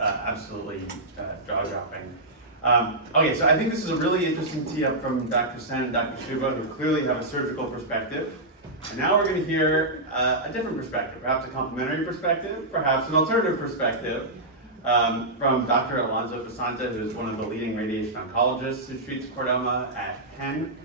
absolutely jaw-dropping. Okay, so I think this is a really interesting tee-up from Dr. Sen and Dr. Shuba, who clearly have a surgical perspective. And now we're going to hear a different perspective, perhaps a complementary perspective, perhaps an alternative perspective, from Dr. Alonso-Basanta, who is one of the leading radiation oncologists who treats chordoma at Penn.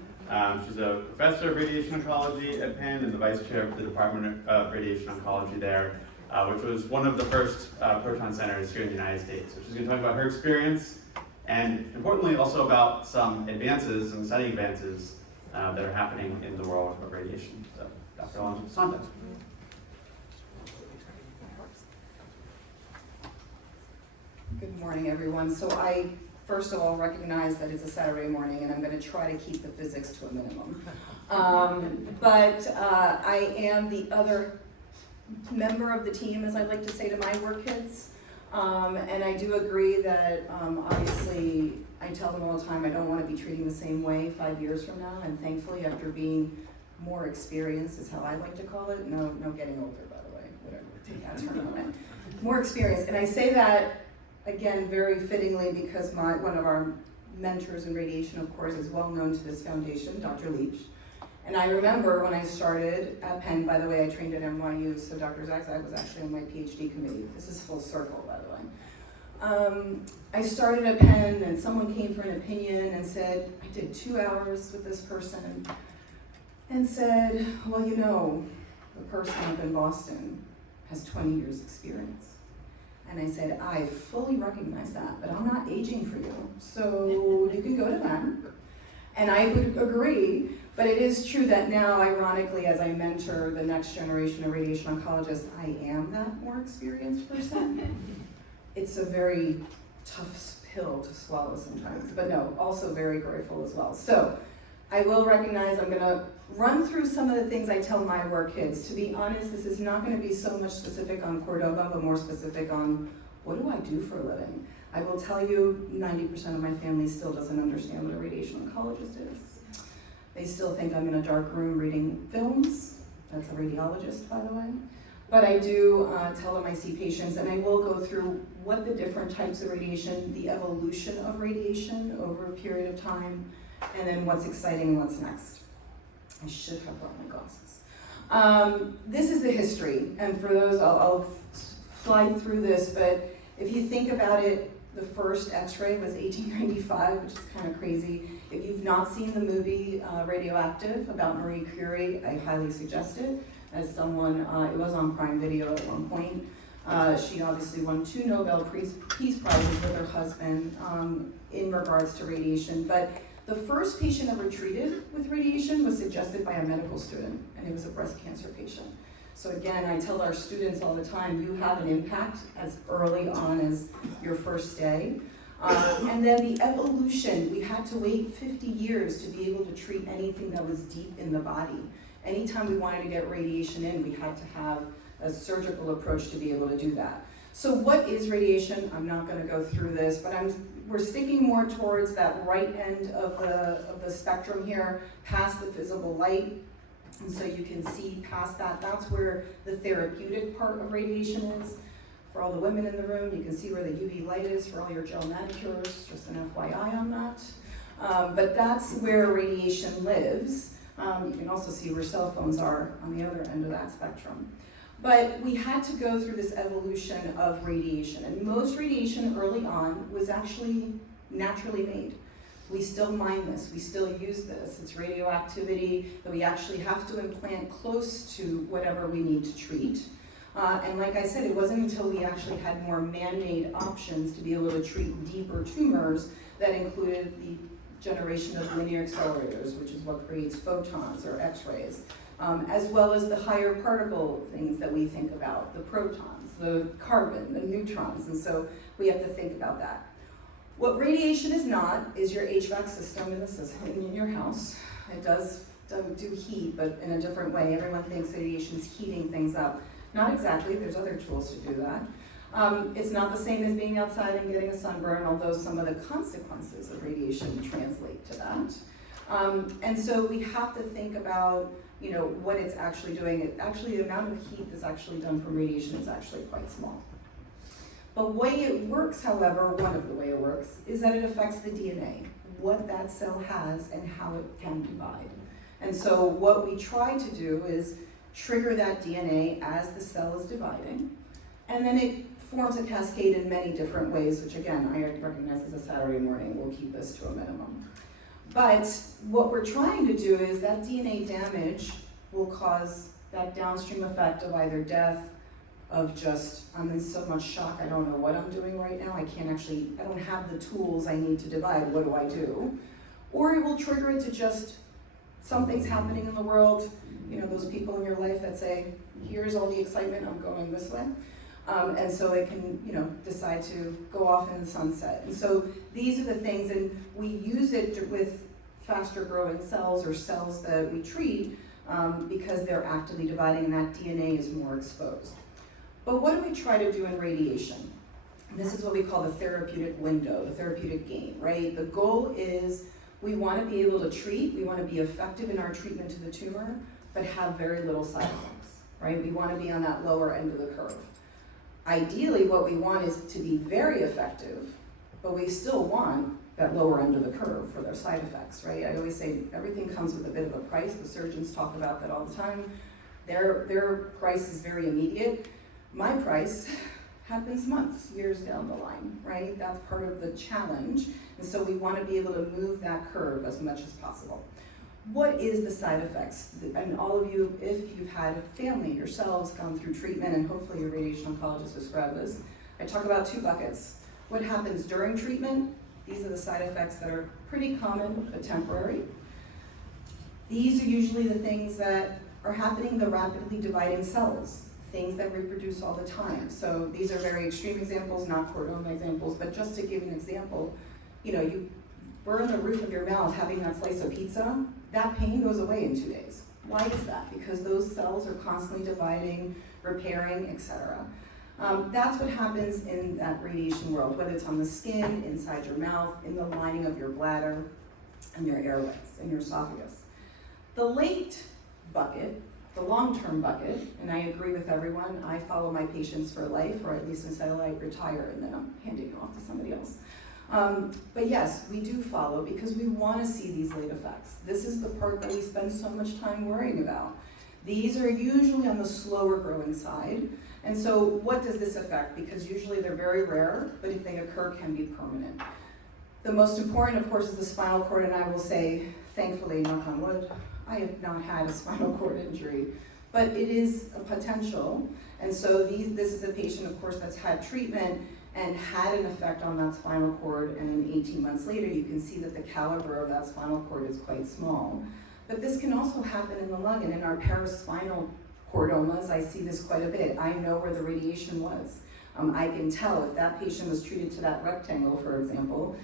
She's a professor of radiation oncology at Penn and the vice chair of the Department of Radiation Oncology there, which was one of the first proton centers here in the United States. So she's going to talk about her experience and, importantly, also about some advances, some exciting advances that are happening in the world of radiation. So, Dr. Alonso-Basanta. Good morning, everyone. So I, first of all, recognize that it's a Saturday morning, and I'm going to try to keep the physics to a minimum. But I am the other member of the team, as I like to say to my work kids. And I do agree that, obviously, I tell them all the time I don't want to be treating the same way 5 years from now. And thankfully, after being more experienced, is how I like to call it. No getting older, by the way, whatever, take that term on it. More experienced. And I say that, again, very fittingly because one of our mentors in radiation, of course, is well known to this foundation, Dr. Leach. And I remember when I started at Penn, by the way, I trained at NYU, so Dr. Zagzag was actually on my PhD committee. This is full circle, by the way. I started at Penn, and someone came for an opinion and said, I did 2 hours with this person, and said, well, you know, the person up in Boston has 20 years experience. And I said, I fully recognize that, but I'm not aging for you, so you can go to them. And I would agree, but it is true that now, ironically, as I mentor the next generation of radiation oncologists, I am that more experienced person. It's a very tough pill to swallow sometimes, but no, also very grateful as well. So I will recognize I'm gonna run through some of the things I tell my work kids. To be honest, this is not gonna be so much specific on Chordoma, but more specific on what do I do for a living? I will tell you 90% of my family still doesn't understand what a radiation oncologist is. They still think I'm in a dark room reading films. That's a radiologist, by the way. But I do tell them I see patients, and I will go through what the different types of radiation, the evolution of radiation over a period of time, and then what's exciting and what's next. I should have brought my glasses. This is the history, and for those, I'll fly through this, but if you think about it, the first X-ray was 1895, which is kind of crazy. If you've not seen the movie Radioactive about Marie Curie, I highly suggest it. As someone, it was on Prime Video at one point. She obviously won 2 Nobel Peace Prizes with her husband in regards to radiation, but the first patient ever treated with radiation was suggested by a medical student, and it was a breast cancer patient. So again, I tell our students all the time, you have an impact as early on as your first day. And then the evolution, we had to wait 50 years to be able to treat anything that was deep in the body. Anytime we wanted to get radiation in, we had to have a surgical approach to be able to do that. So what is radiation? I'm not going to go through this, but we're sticking more towards that right end of the spectrum here, past the visible light. And so you can see past that. That's where the therapeutic part of radiation is. For all the women in the room, you can see where the UV light is for all your gel manicures, just an FYI on that. But that's where radiation lives. You can also see where cell phones are on the other end of that spectrum. But we had to go through this evolution of radiation, and most radiation early on was actually naturally made. We still mine this, we still use this. It's radioactivity that we actually have to implant close to whatever we need to treat. And like I said, it wasn't until we actually had more man-made options to be able to treat deeper tumors that included the generation of linear accelerators, which is what creates photons or X-rays, as well as the higher particle things that we think about, the protons, the carbon, the neutrons, and so we have to think about that. What radiation is not is your HVAC system in your house. It does do heat, but in a different way. Everyone thinks radiation is heating things up. Not exactly, there's other tools to do that. It's not the same as being outside and getting a sunburn, although some of the consequences of radiation translate to that. And so we have to think about, what it's actually doing. The amount of heat that's actually done from radiation is actually quite small. The way it works, however, one of the way it works, is that it affects the DNA, what that cell has and how it can divide. And so what we try to do is trigger that DNA as the cell is dividing, and then it forms a cascade in many different ways, which again, I recognize as a Saturday morning, we'll keep this to a minimum. But what we're trying to do is that DNA damage will cause that downstream effect of either death, of just, I'm in so much shock, I don't know what I'm doing right now, I don't have the tools I need to divide, what do I do? Or it will trigger it to just, something's happening in the world, you know, those people in your life that say, here's all the excitement, I'm going this way. And so it can, you know, decide to go off in the sunset. And so these are the things, and we use it with faster growing cells or cells that we treat because they're actively dividing and that DNA is more exposed. But what do we try to do in radiation? This is what we call the therapeutic window, the therapeutic gain, right? The goal is we want to be able to treat, we want to be effective in our treatment to the tumor, but have very little side effects, right? We want to be on that lower end of the curve. Ideally, what we want is to be very effective, but we still want that lower end of the curve for their side effects, right? I always say everything comes with a bit of a price. The surgeons talk about that all the time. Their price is very immediate. My price happens months, years down the line, right? That's part of the challenge. And so we want to be able to move that curve as much as possible. What is the side effects? And all of you, if you've had a family yourselves gone through treatment, and hopefully your radiation oncologist described this, I talk about two buckets. What happens during treatment? These are the side effects that are pretty common but temporary. These are usually the things that are happening in the rapidly dividing cells, things that reproduce all the time. So these are very extreme examples, not chordoma examples, but just to give an example, you know, you burn the roof of your mouth having that slice of pizza, that pain goes away in 2 days. Why is that? Because those cells are constantly dividing, repairing, etc. That's what happens in that radiation world, whether it's on the skin, inside your mouth, in the lining of your bladder, and your airways, and your esophagus. The late bucket, the long-term bucket, and I agree with everyone, I follow my patients for life, or at least until I retire, and then I'm handing them off to somebody else. But yes, we do follow because we want to see these late effects. This is the part that we spend so much time worrying about. These are usually on the slower growing side. And so what does this affect? Because usually they're very rare, but if they occur, can be permanent. The most important, of course, is the spinal cord, and I will say, thankfully, knock on wood, I have not had a spinal cord injury, but it is a potential. And so this is a patient, of course, that's had treatment and had an effect on that spinal cord, and 18 months later, you can see that the caliber of that spinal cord is quite small. But this can also happen in the lung, and in our paraspinal chordomas, I see this quite a bit. I know where the radiation was. I can tell if that patient was treated to that rectangle, for example,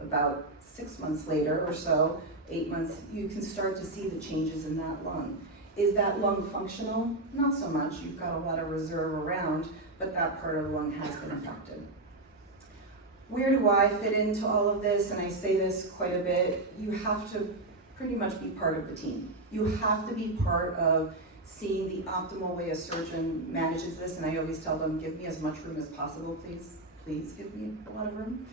about 6 months later or so, 8 months, you can start to see the changes in that lung. Is that lung functional? Not so much. You've got a lot of reserve around, but that part of the lung has been affected. Where do I fit into all of this? And I say this quite a bit. You have to pretty much be part of the team. You have to be part of seeing the optimal way a surgeon manages this, and I always tell them, give me as much room as possible, please. Please give me a lot of room.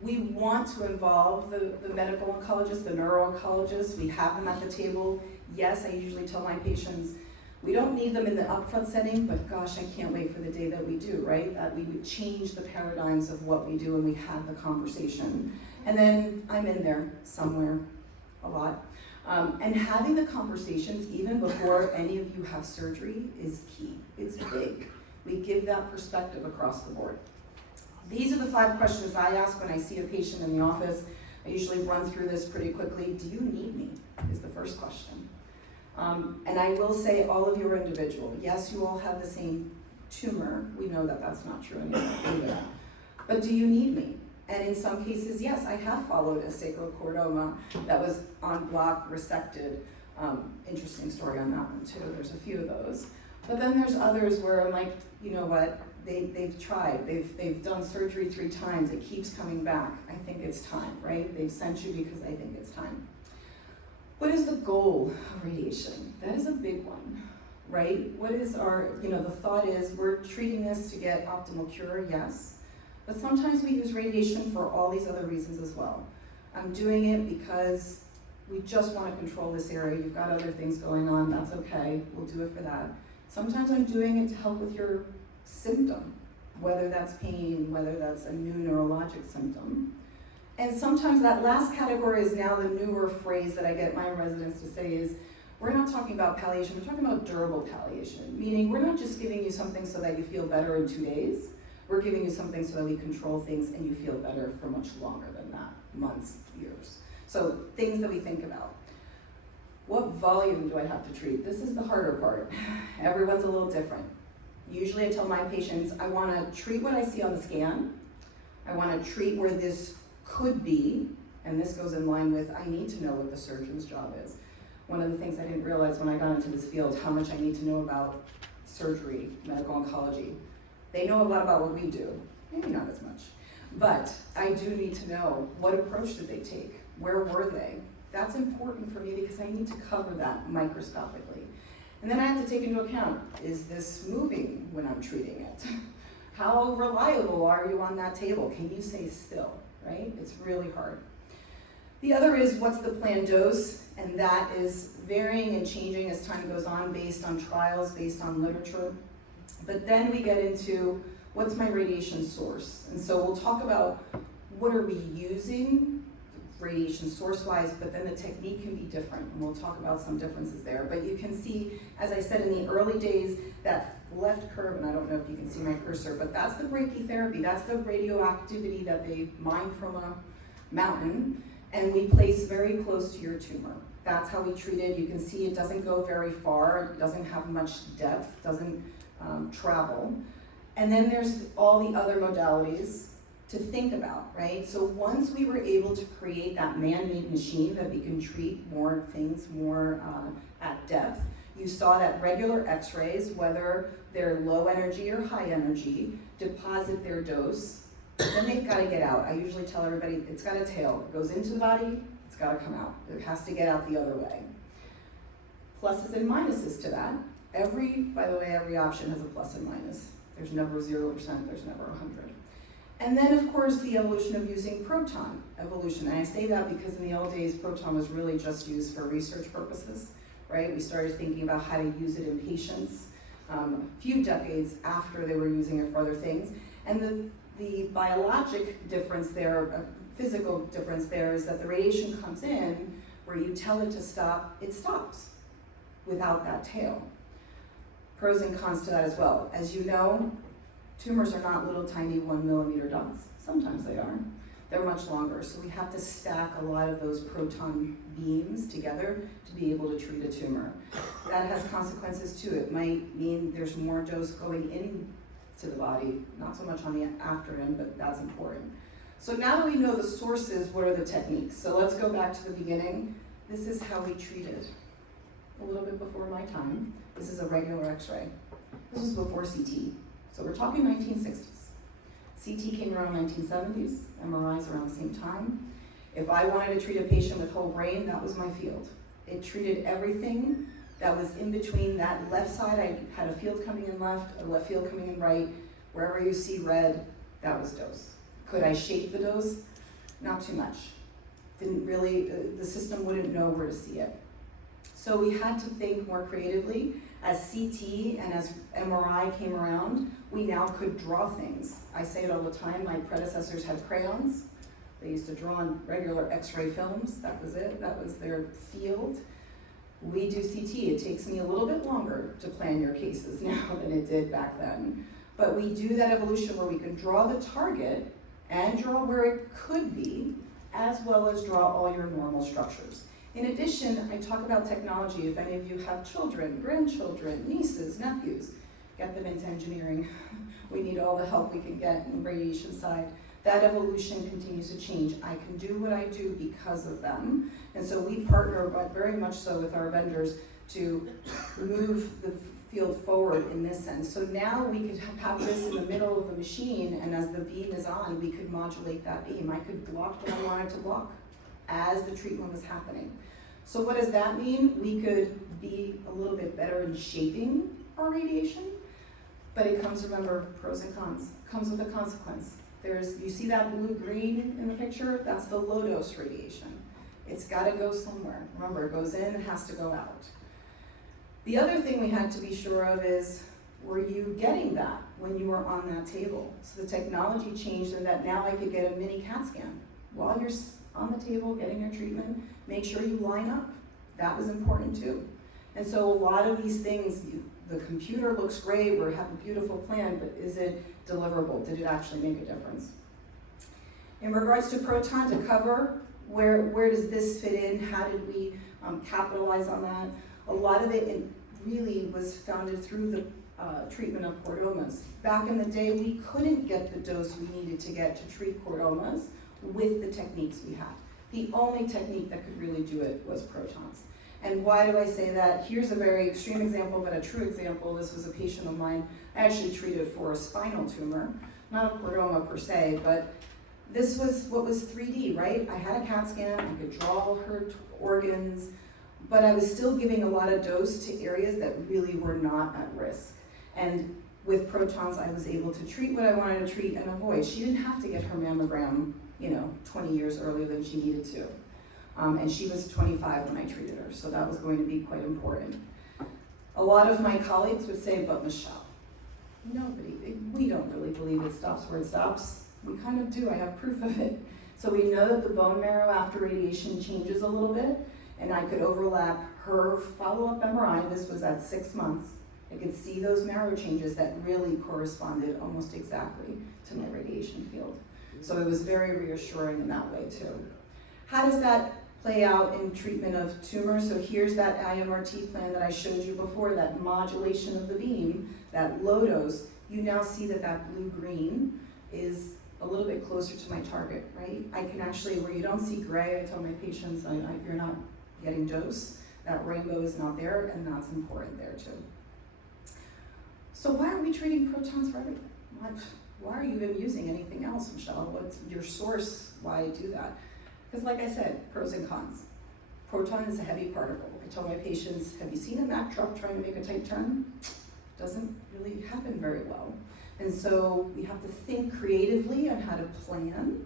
We want to involve the medical oncologist, the neuro-oncologist. We have them at the table. Yes, I usually tell my patients, we don't need them in the upfront setting, but gosh, I can't wait for the day that we do, right? That we would change the paradigms of what we do and we have the conversation. And then I'm in there somewhere a lot. And having the conversations even before any of you have surgery is key. It's big. We give that perspective across the board. These are the 5 questions I ask when I see a patient in the office. I usually run through this pretty quickly. Do you need me? Is the first question. And I will say all of you are individual. Yes, you all have the same tumor. We know that that's not true either. But do you need me? And in some cases, yes, I have followed a sacral chordoma that was en bloc resected. Interesting story on that one too. There's a few of those. But then there's others where I'm like, you know what? They've tried. They've done surgery 3 times. It keeps coming back. I think it's time, right? They've sent you because they think it's time. What is the goal of radiation? That is a big one. right? What is our, the thought is we're treating this to get optimal cure, yes. But sometimes we use radiation for all these other reasons as well. I'm doing it because we just want to control this area. You've got other things going on, that's okay, we'll do it for that. Sometimes I'm doing it to help with your symptom, whether that's pain, whether that's a new neurologic symptom. And sometimes that last category is now the newer phrase that I get my residents to say is, we're not talking about palliation, we're talking about durable palliation, meaning we're not just giving you something so that you feel better in 2 days, we're giving you something so that we control things and you feel better for much longer than that, months, years. So things that we think about. What volume do I have to treat? This is the harder part. Everyone's a little different. Usually I tell my patients, I wanna treat what I see on the scan, I wanna treat where this could be, and this goes in line with, I need to know what the surgeon's job is. One of the things I didn't realize when I got into this field, how much I need to know about surgery, medical oncology. They know a lot about what we do, maybe not as much, but I do need to know what approach did they take, where were they? That's important for me because I need to cover that microscopically. And then I have to take into account, is this moving when I'm treating it? How reliable are you on that table? Can you stay still, right? It's really hard. The other is, what's the planned dose? And that is varying and changing as time goes on based on trials, based on literature. But then we get into, what's my radiation source? And so we'll talk about what are we using radiation source-wise, but then the technique can be different, and we'll talk about some differences there. But you can see, as I said, in the early days, that left curve, and I don't know if you can see my cursor, but that's the brachytherapy, that's the radioactivity that they mine from a mountain, and we place very close to your tumor. That's how we treat it. You can see it doesn't go very far, it doesn't have much depth, doesn't travel. And then there's all the other modalities to think about, right? So once we were able to create that man-made machine that we can treat more things more at depth, you saw that regular x-rays, whether they're low energy or high energy, deposit their dose, then they've got to get out. I usually tell everybody, it's got a tail. It goes into the body, it's got to come out. It has to get out the other way. Pluses and minuses to that. By the way, every option has a plus and minus. There's never 0%, there's never 100. And then, of course, the evolution of using proton evolution. And I say that because in the old days, proton was really just used for research purposes, right? We started thinking about how to use it in patients a few decades after they were using it for other things. And the biologic difference there, physical difference there, is that the radiation comes in, where you tell it to stop, it stops without that tail. Pros and cons to that as well. As you know, tumors are not little tiny 1 millimeter dots. Sometimes they are. They're much longer. So we have to stack a lot of those proton beams together to be able to treat a tumor. That has consequences too. It might mean there's more dose going into the body, not so much on the after end, but that's important. So now that we know the sources, what are the techniques? So let's go back to the beginning. This is how we treated. A little bit before my time. This is a regular x-ray. This was before CT. So we're talking 1960s. CT came around 1970s, MRIs around the same time. If I wanted to treat a patient with whole brain, that was my field. It treated everything that was in between that left side. I had a field coming in left, a left field coming in right. Wherever you see red, that was dose. Could I shape the dose? Not too much. Didn't really, the system wouldn't know where to see it. So we had to think more creatively. As CT and as MRI came around, we now could draw things. I say it all the time, my predecessors had crayons. They used to draw on regular x-ray films, that was it, that was their field. We do CT, it takes me a little bit longer to plan your cases now than it did back then. But we do that evolution where we can draw the target and draw where it could be, as well as draw all your normal structures. In addition, I talk about technology. If any of you have children, grandchildren, nieces, nephews, get them into engineering. We need all the help we can get in the radiation side. That evolution continues to change. I can do what I do because of them. And so we partner, but very much so, with our vendors to move the field forward in this sense. So now we could have this in the middle of the machine, and as the beam is on, we could modulate that beam. I could block what I wanted to block as the treatment was happening. So what does that mean? We could be a little bit better in shaping our radiation, but it comes, remember, pros and cons, comes with a consequence. You see that blue-green in the picture? That's the low-dose radiation. It's gotta go somewhere. Remember, it goes in, it has to go out. The other thing we had to be sure of is, were you getting that when you were on that table? So the technology changed in that now I could get a mini CAT scan. While you're on the table getting your treatment, make sure you line up. That was important too. And so a lot of these things, the computer looks great, we have a beautiful plan, but is it deliverable? Did it actually make a difference? In regards to proton, to cover, where does this fit in? How did we capitalize on that? A lot of it really was founded through the treatment of chordomas. Back in the day, we couldn't get the dose we needed to get to treat chordomas with the techniques we had. The only technique that could really do it was protons. And why do I say that? Here's a very extreme example, but a true example. This was a patient of mine I actually treated for a spinal tumor, not a chordoma per se, but this was what was 3D, right? I had a CAT scan, I could draw her organs, but I was still giving a lot of dose to areas that really were not at risk. And with protons, I was able to treat what I wanted to treat and avoid. She didn't have to get her mammogram, 20 years earlier than she needed to. And she was 25 when I treated her, so that was going to be quite important. A lot of my colleagues would say, but Michelle, we don't really believe it stops where it stops. We kind of do, I have proof of it. So we know that the bone marrow after radiation changes a little bit, and I could overlap her follow-up MRI, this was at 6 months. I could see those marrow changes that really corresponded almost exactly to my radiation field. So it was very reassuring in that way too. How does that play out in treatment of tumors? So here's that IMRT plan that I showed you before, that modulation of the beam, that low dose. You now see that blue-green is a little bit closer to my target, right? I can actually, where you don't see gray, I tell my patients, you're not getting dose. That rainbow is not there, and that's important there too. So why are we treating protons for everything? Why are you even using anything else, Michelle? What's your source? Why do that? Because like I said, pros and cons. Proton is a heavy particle. I tell my patients, have you seen a Mack truck trying to make a tight turn? Doesn't really happen very well. And so we have to think creatively on how to plan.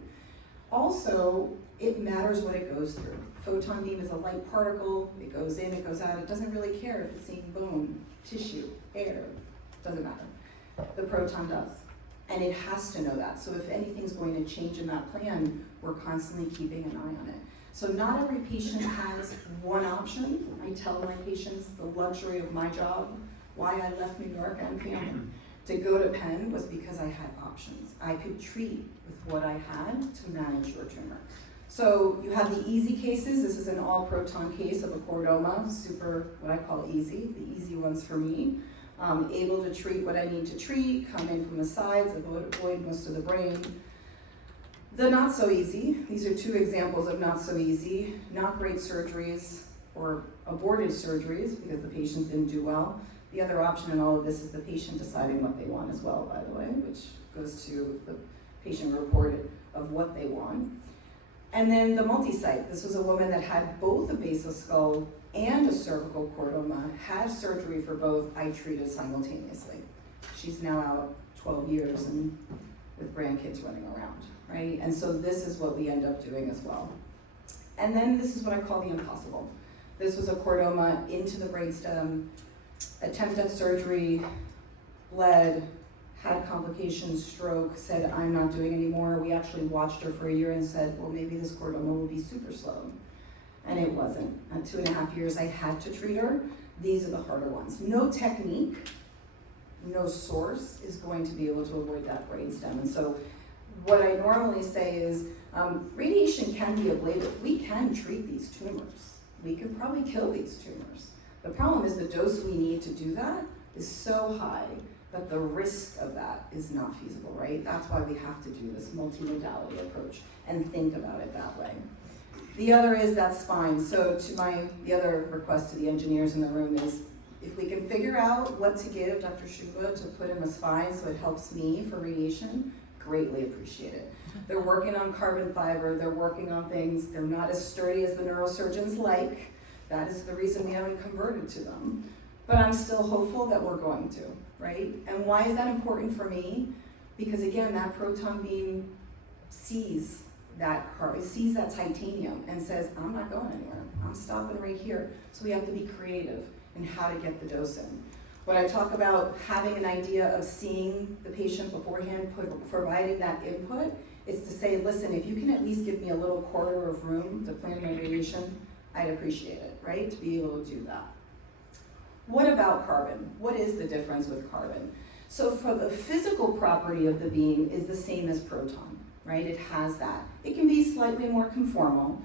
Also, it matters what it goes through. Photon beam is a light particle. It goes in, it goes out. It doesn't really care if it's seeing bone, tissue, air. Doesn't matter. The proton does. And it has to know that. So if anything's going to change in that plan, we're constantly keeping an eye on it. So not every patient has one option. I tell my patients the luxury of my job, why I left New York and family. To go to Penn was because I had options. I could treat with what I had to manage your tumor. So you have the easy cases. This is an all proton case of a chordoma, super, what I call easy, the easy ones for me. Able to treat what I need to treat, come in from the sides, avoid most of the brain. The not so easy, these are two examples of not so easy, not great surgeries or aborted surgeries because the patients didn't do well. The other option in all of this is the patient deciding what they want as well, by the way, which goes to the patient report of what they want. And then the multi-site, this was a woman that had both a basal skull and a cervical chordoma, had surgery for both, I treated simultaneously. She's now out 12 years and with grandkids running around, right? And so this is what we end up doing as well. And then this is what I call the impossible. This was a chordoma into the brainstem, attempt at surgery, bled, had complications, stroke, said I'm not doing anymore. We actually watched her for a year and said, well, maybe this chordoma will be super slow. And it wasn't. At 2.5 years, I had to treat her. These are the harder ones. No technique, no source is going to be able to avoid that brainstem. And so what I normally say is, radiation can be ablative. We can treat these tumors. We can probably kill these tumors. The problem is the dose we need to do that is so high that the risk of that is not feasible, right? That's why we have to do this multimodality approach and think about it that way. The other is that spine. So the other request to the engineers in the room is, if we can figure out what to give Dr. Shuba to put in the spine so it helps me for radiation, greatly appreciate it. They're working on carbon fiber, they're working on things, they're not as sturdy as the neurosurgeons like, That is the reason we haven't converted to them. But I'm still hopeful that we're going to, right? And why is that important for me? Because again, that proton beam sees that titanium and says, I'm not going anywhere. I'm stopping right here. So we have to be creative in how to get the dose in. When I talk about having an idea of seeing the patient beforehand, providing that input, it's to say, listen, if you can at least give me a little corridor of room to plan my radiation, I'd appreciate it, right? To be able to do that. What about carbon? What is the difference with carbon? So for the physical property of the beam is the same as proton, right? It has that. It can be slightly more conformal.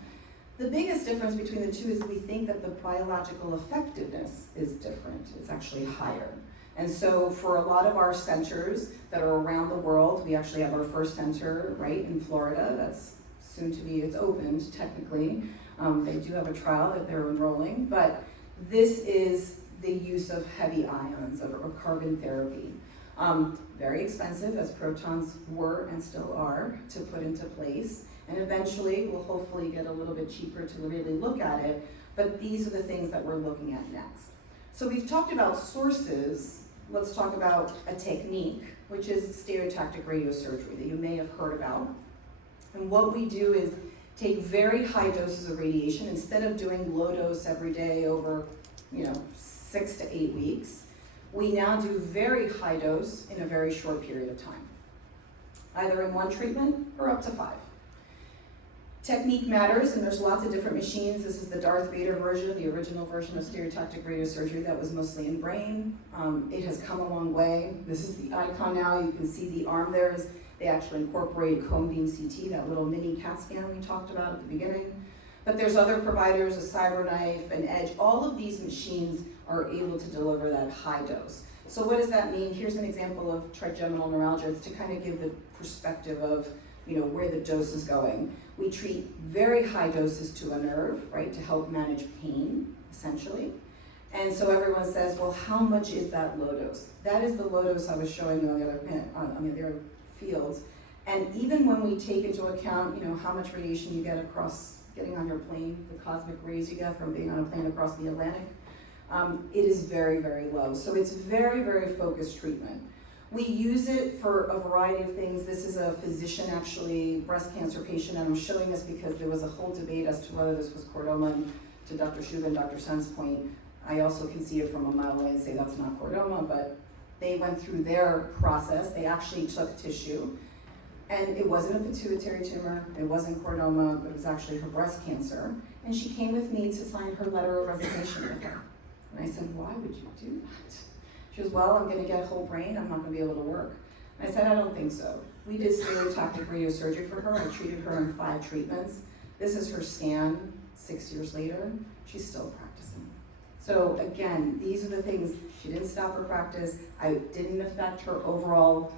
The biggest difference between the two is we think that the biological effectiveness is different. It's actually higher. And so for a lot of our centers that are around the world, we actually have our first center right in Florida. That's soon to be, it's opened technically. They do have a trial that they're enrolling, but this is the use of heavy ions or carbon therapy. Very expensive, as protons were and still are, to put into place. And eventually, we'll hopefully get a little bit cheaper to really look at it, but these are the things that we're looking at next. So we've talked about sources. Let's talk about a technique, which is stereotactic radiosurgery that you may have heard about. And what we do is take very high doses of radiation. Instead of doing low dose every day over 6 to 8 weeks, we now do very high dose in a very short period of time, either in one treatment or up to 5. Technique matters, and there's lots of different machines. This is the Darth Vader version, the original version of stereotactic radiosurgery that was mostly in brain. It has come a long way. This is the icon now. You can see the arm there. They actually incorporated cone beam CT, that little mini CAT scan we talked about at the beginning. But there's other providers, a CyberKnife, an Edge. All of these machines are able to deliver that high dose. So what does that mean? Here's an example of trigeminal neuralgia. It's to kind of give the perspective of where the dose is going. We treat very high doses to a nerve, right, to help manage pain, essentially. And so everyone says, well, how much is that low dose? That is the low dose I was showing you on the other fields. And even when we take into account, how much radiation you get across getting on your plane, the cosmic rays you get from being on a plane across the Atlantic, it is very, very low. So it's very, very focused treatment. We use it for a variety of things. This is a physician, actually, breast cancer patient, and I'm showing this because there was a whole debate as to whether this was chordoma. And to Dr. Shuba and Dr. Sun's point, I also can see it from a mile away and say that's not chordoma, but they went through their process. They actually took tissue, and it wasn't a pituitary tumor, it wasn't chordoma, but it was actually her breast cancer. And she came with me to sign her letter of resignation with her. And I said, why would you do that? She goes, well, I'm going to get whole brain, I'm not going to be able to work. And I said, I don't think so. We did stereotactic radiosurgery for her. I treated her in 5 treatments. This is her scan 6 years later. She's still practicing. So again, these are the things. She didn't stop her practice. I didn't affect her overall.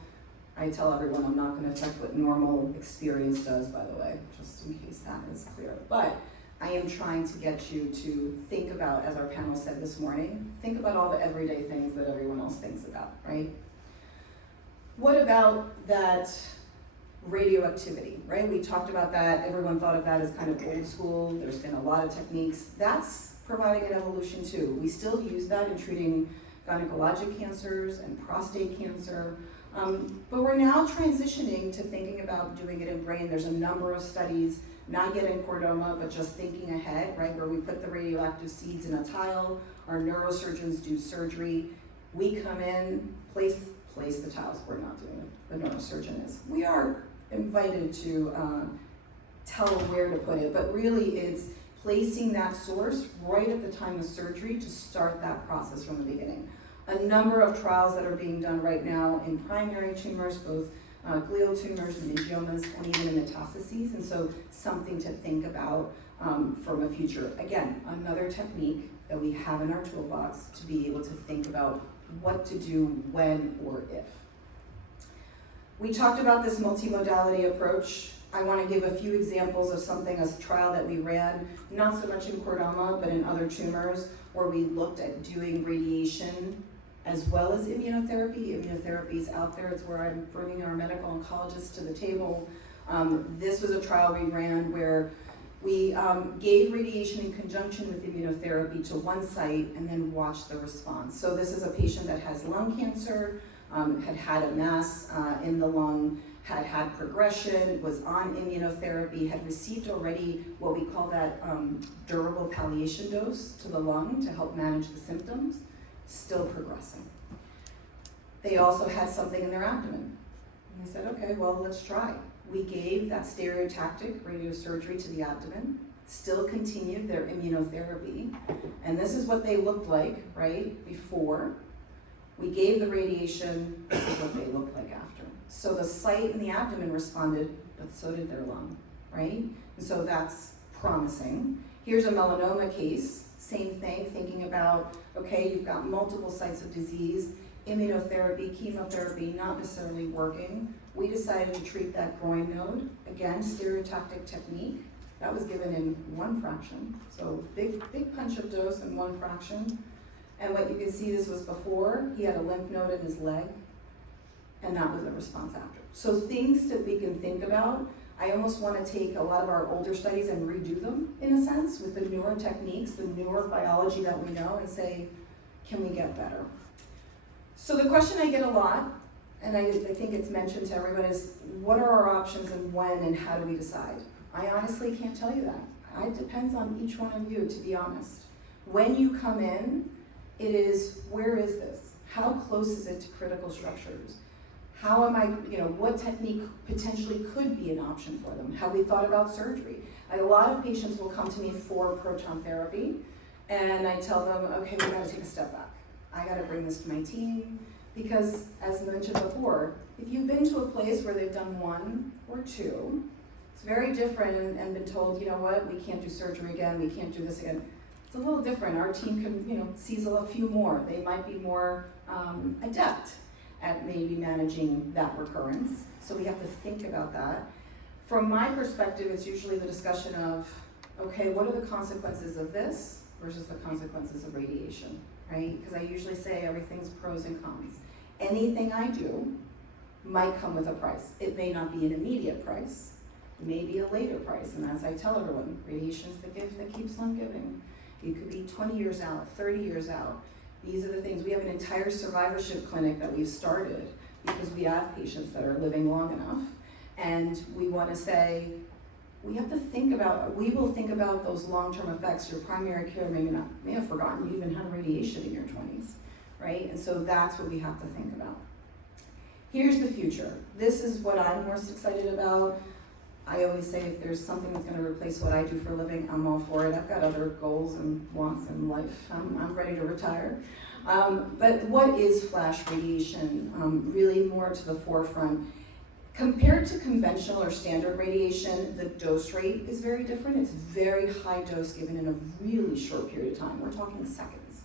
I tell everyone I'm not going to affect what normal experience does, by the way, just in case that is clear. But I am trying to get you to think about, as our panel said this morning, think about all the everyday things that everyone else thinks about, right? What about that radioactivity, right? We talked about that. Everyone thought of that as kind of old school. There's been a lot of techniques. That's providing an evolution too. We still use that in treating gynecologic cancers and prostate cancer. But we're now transitioning to thinking about doing it in brain. There's a number of studies, not yet in chordoma, but just thinking ahead, right, where we put the radioactive seeds in a tile, our neurosurgeons do surgery, we come in, place the tiles. We're not doing it, the neurosurgeon is. We are invited to tell where to put it, but really it's placing that source right at the time of surgery to start that process from the beginning. A number of trials that are being done right now in primary tumors, both glial tumors, angiomas, and even in metastases, and so something to think about from a future. Again, another technique that we have in our toolbox to be able to think about what to do when or if. We talked about this multimodality approach. I want to give a few examples of a trial that we ran, not so much in chordoma, but in other tumors, where we looked at doing radiation as well as immunotherapy. Immunotherapy is out there. It's where I'm bringing our medical oncologists to the table. This was a trial we ran where We gave radiation in conjunction with immunotherapy to one site and then watched the response. So this is a patient that has lung cancer, had had a mass in the lung, had had progression, was on immunotherapy, had received already what we call that durable palliation dose to the lung to help manage the symptoms, still progressing. They also had something in their abdomen. And I said, okay, well, let's try. We gave that stereotactic radiosurgery to the abdomen, still continued their immunotherapy, and this is what they looked like, right, before. We gave the radiation, this is what they looked like after. So the site in the abdomen responded, but so did their lung, right? And so that's promising. Here's a melanoma case, same thing, thinking about, okay, you've got multiple sites of disease, immunotherapy, chemotherapy, not necessarily working. We decided to treat that groin node, again, stereotactic technique. That was given in 1 fraction, so big punch-up dose in 1 fraction. And what you can see, this was before, he had a lymph node in his leg, and that was the response after. So things that we can think about, I almost want to take a lot of our older studies and redo them, in a sense, with the newer techniques, the newer biology that we know, and say, can we get better? So the question I get a lot, and I think it's mentioned to everyone, is what are our options and when and how do we decide? I honestly can't tell you that. It depends on each one of you, to be honest. When you come in, it is, where is this? How close is it to critical structures? How am I, what technique potentially could be an option for them? Have we thought about surgery? A lot of patients will come to me for proton therapy, and I tell them, okay, we gotta take a step back. I gotta bring this to my team, because as mentioned before, if you've been to a place where they've done 1 or 2, it's very different and been told, you know what, we can't do surgery again, we can't do this again. It's a little different. Our team can, sees a few more. They might be more adept at maybe managing that recurrence. So we have to think about that. From my perspective, it's usually the discussion of, okay, what are the consequences of this versus the consequences of radiation, right? Because I usually say everything's pros and cons. Anything I do might come with a price. It may not be an immediate price, it may be a later price, and as I tell everyone, radiation's the gift that keeps on giving. It could be 20 years out, 30 years out. These are the things. We have an entire survivorship clinic that we've started because we have patients that are living long enough, and we want to say, we have to think about, we will think about those long-term effects. Your primary care may have forgotten you even had radiation in your 20s, right? And so that's what we have to think about. Here's the future. This is what I'm most excited about. I always say if there's something that's going to replace what I do for a living, I'm all for it. I've got other goals and wants in life. I'm ready to retire. But what is flash radiation? Really more to the forefront. Compared to conventional or standard radiation, the dose rate is very different. It's very high dose given in a really short period of time. We're talking seconds.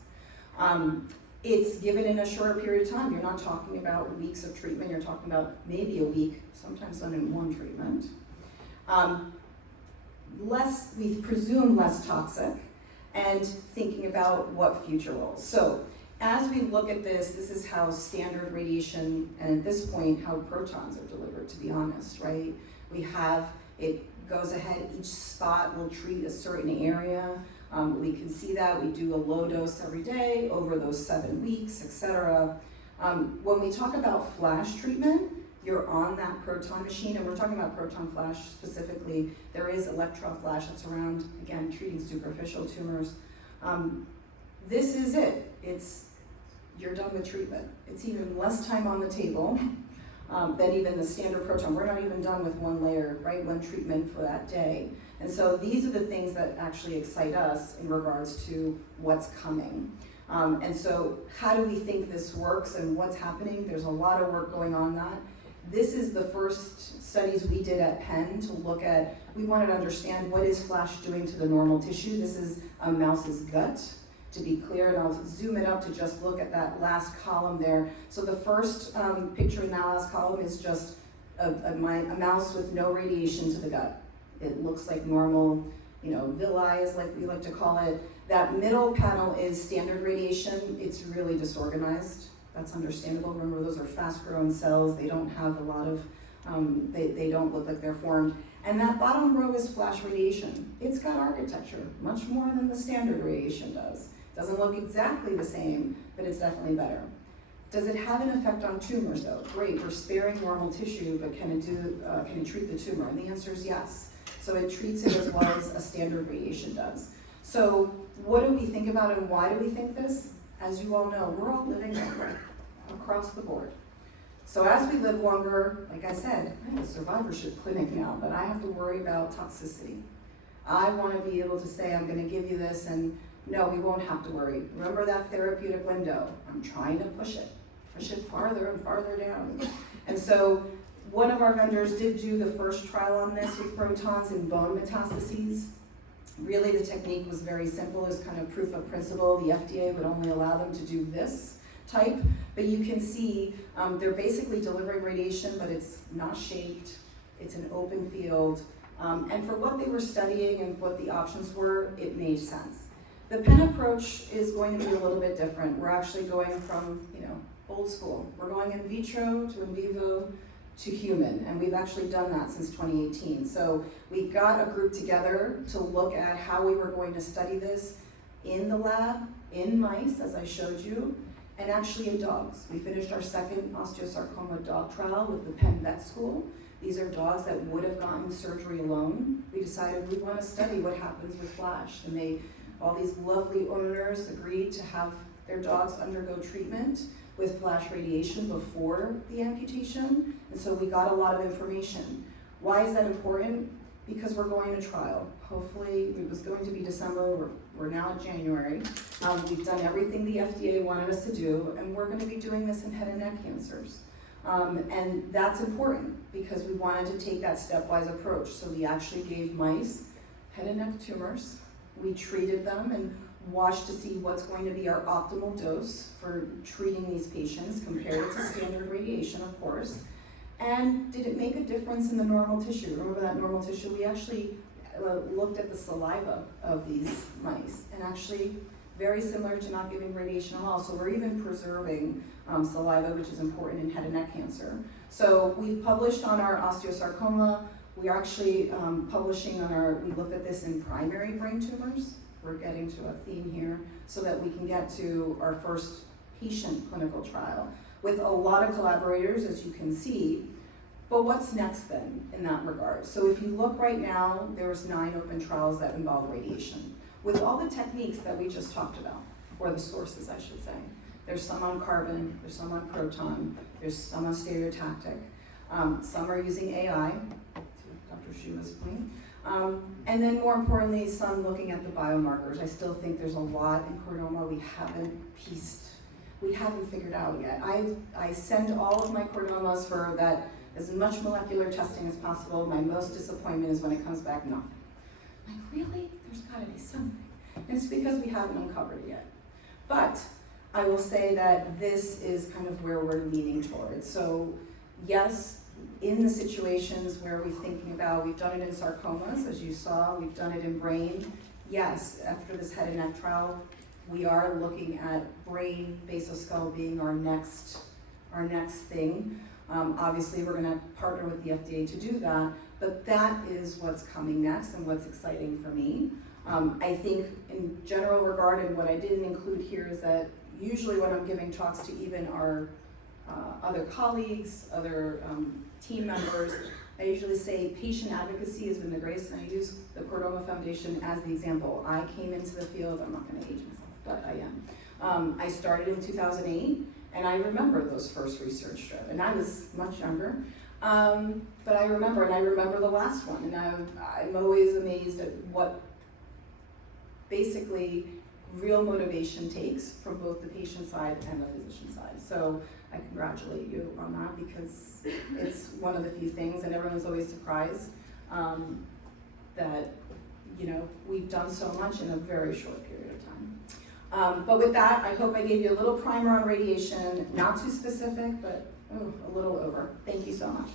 It's given in a shorter period of time. You're not talking about weeks of treatment. You're talking about maybe a week, sometimes done in 1 treatment. We presume less toxic, and thinking about what future roles. So as we look at this is how standard radiation, and at this point, how protons are delivered, to be honest, right? We have, it goes ahead, each spot will treat a certain area. We can see that, we do a low dose every day, over those 7 weeks, etc. When we talk about flash treatment, you're on that proton machine, and we're talking about proton flash specifically. There is electron flash that's around, again, treating superficial tumors. This is it. You're done with treatment. It's even less time on the table than even the standard proton. We're not even done with 1 layer, right? 1 treatment for that day. And so these are the things that actually excite us in regards to what's coming. And so how do we think this works and what's happening? There's a lot of work going on that. This is the first studies we did at Penn to look at, we wanted to understand what is flash doing to the normal tissue. This is a mouse's gut, to be clear, and I'll zoom it up to just look at that last column there. So the first picture in that last column is just a mouse with no radiation to the gut. It looks like normal, villi is like we like to call it. That middle panel is standard radiation. It's really disorganized. That's understandable. Remember, those are fast-growing cells. They don't have a lot of They don't look like they're formed. And that bottom row is flash radiation. It's got architecture, much more than the standard radiation does. Doesn't look exactly the same, but it's definitely better. Does it have an effect on tumors though? Great, we're sparing normal tissue, but can it treat the tumor? And the answer is yes. So it treats it as well as a standard radiation does. So what do we think about it and why do we think this? As you all know, we're all living longer across the board. So as we live longer, like I said, I have a survivorship clinic now, but I have to worry about toxicity. I want to be able to say, I'm going to give you this, and no, we won't have to worry. Remember that therapeutic window? I'm trying to push it farther and farther down. And so one of our vendors did do the first trial on this with protons in bone metastases. Really, the technique was very simple, as kind of proof of principle. The FDA would only allow them to do this type, but you can see they're basically delivering radiation, but it's not shaped, it's an open field, and for what they were studying and what the options were, it made sense. The Penn approach is going to be a little bit different. We're actually going from, old school. We're going in vitro to in vivo to human, and we've actually done that since 2018. So we got a group together to look at how we were going to study this in the lab, in mice, as I showed you, and actually in dogs. We finished our second osteosarcoma dog trial with the Penn Vet School. These are dogs that would have gotten surgery alone. We decided we want to study what happens with FLASH, and all these lovely owners agreed to have their dogs undergo treatment with FLASH radiation before the amputation, and so we got a lot of information. Why is that important? Because we're going to trial. Hopefully, it was going to be December, we're now in January. We've done everything the FDA wanted us to do, and we're gonna be doing this in head and neck cancers. And that's important because we wanted to take that stepwise approach. So we actually gave mice head and neck tumors. We treated them and watched to see what's going to be our optimal dose for treating these patients compared to standard radiation, of course. And did it make a difference in the normal tissue? Remember that normal tissue? We actually looked at the saliva of these mice, and actually very similar to not giving radiation at all. So we're even preserving saliva, which is important in head and neck cancer. So we've published on our osteosarcoma. We're actually publishing on we looked at this in primary brain tumors. We're getting to a theme here so that we can get to our first patient clinical trial with a lot of collaborators, as you can see. But what's next then in that regard? So if you look right now, there's 9 open trials that involve radiation. With all the techniques that we just talked about, or the sources I should say. There's some on carbon, there's some on proton, there's some on stereotactic. Some are using AI, to Dr. Shuba's point. And then more importantly, some looking at the biomarkers. I still think there's a lot in chordoma we haven't figured out yet. I send all of my chordomas for that as much molecular testing as possible. My most disappointment is when it comes back nothing. I'm like, really? There's gotta be something. And it's because we haven't uncovered it yet. But I will say that this is kind of where we're leaning towards. So yes, in the situations where we're thinking about, we've done it in sarcomas, as you saw, we've done it in brain. Yes, after this head and neck trial, we are looking at brain, basal skull being our next thing. Obviously, we're gonna partner with the FDA to do that, but that is what's coming next and what's exciting for me. I think in general regard, and what I didn't include here is that usually when I'm giving talks to even our other colleagues, other team members, I usually say patient advocacy has been the greatest, and I use the Chordoma Foundation as the example. I came into the field, I'm not gonna age myself, but I am. I started in 2008, and I remember those first research trips, and I was much younger. But I remember the last one, and I'm always amazed at what basically real motivation takes from both the patient side and the physician side. So I congratulate you on that because it's one of the few things, and everyone's always surprised that we've done so much in a very short period of time. But with that, I hope I gave you a little primer on radiation, not too specific, but a little over. Thank you so much.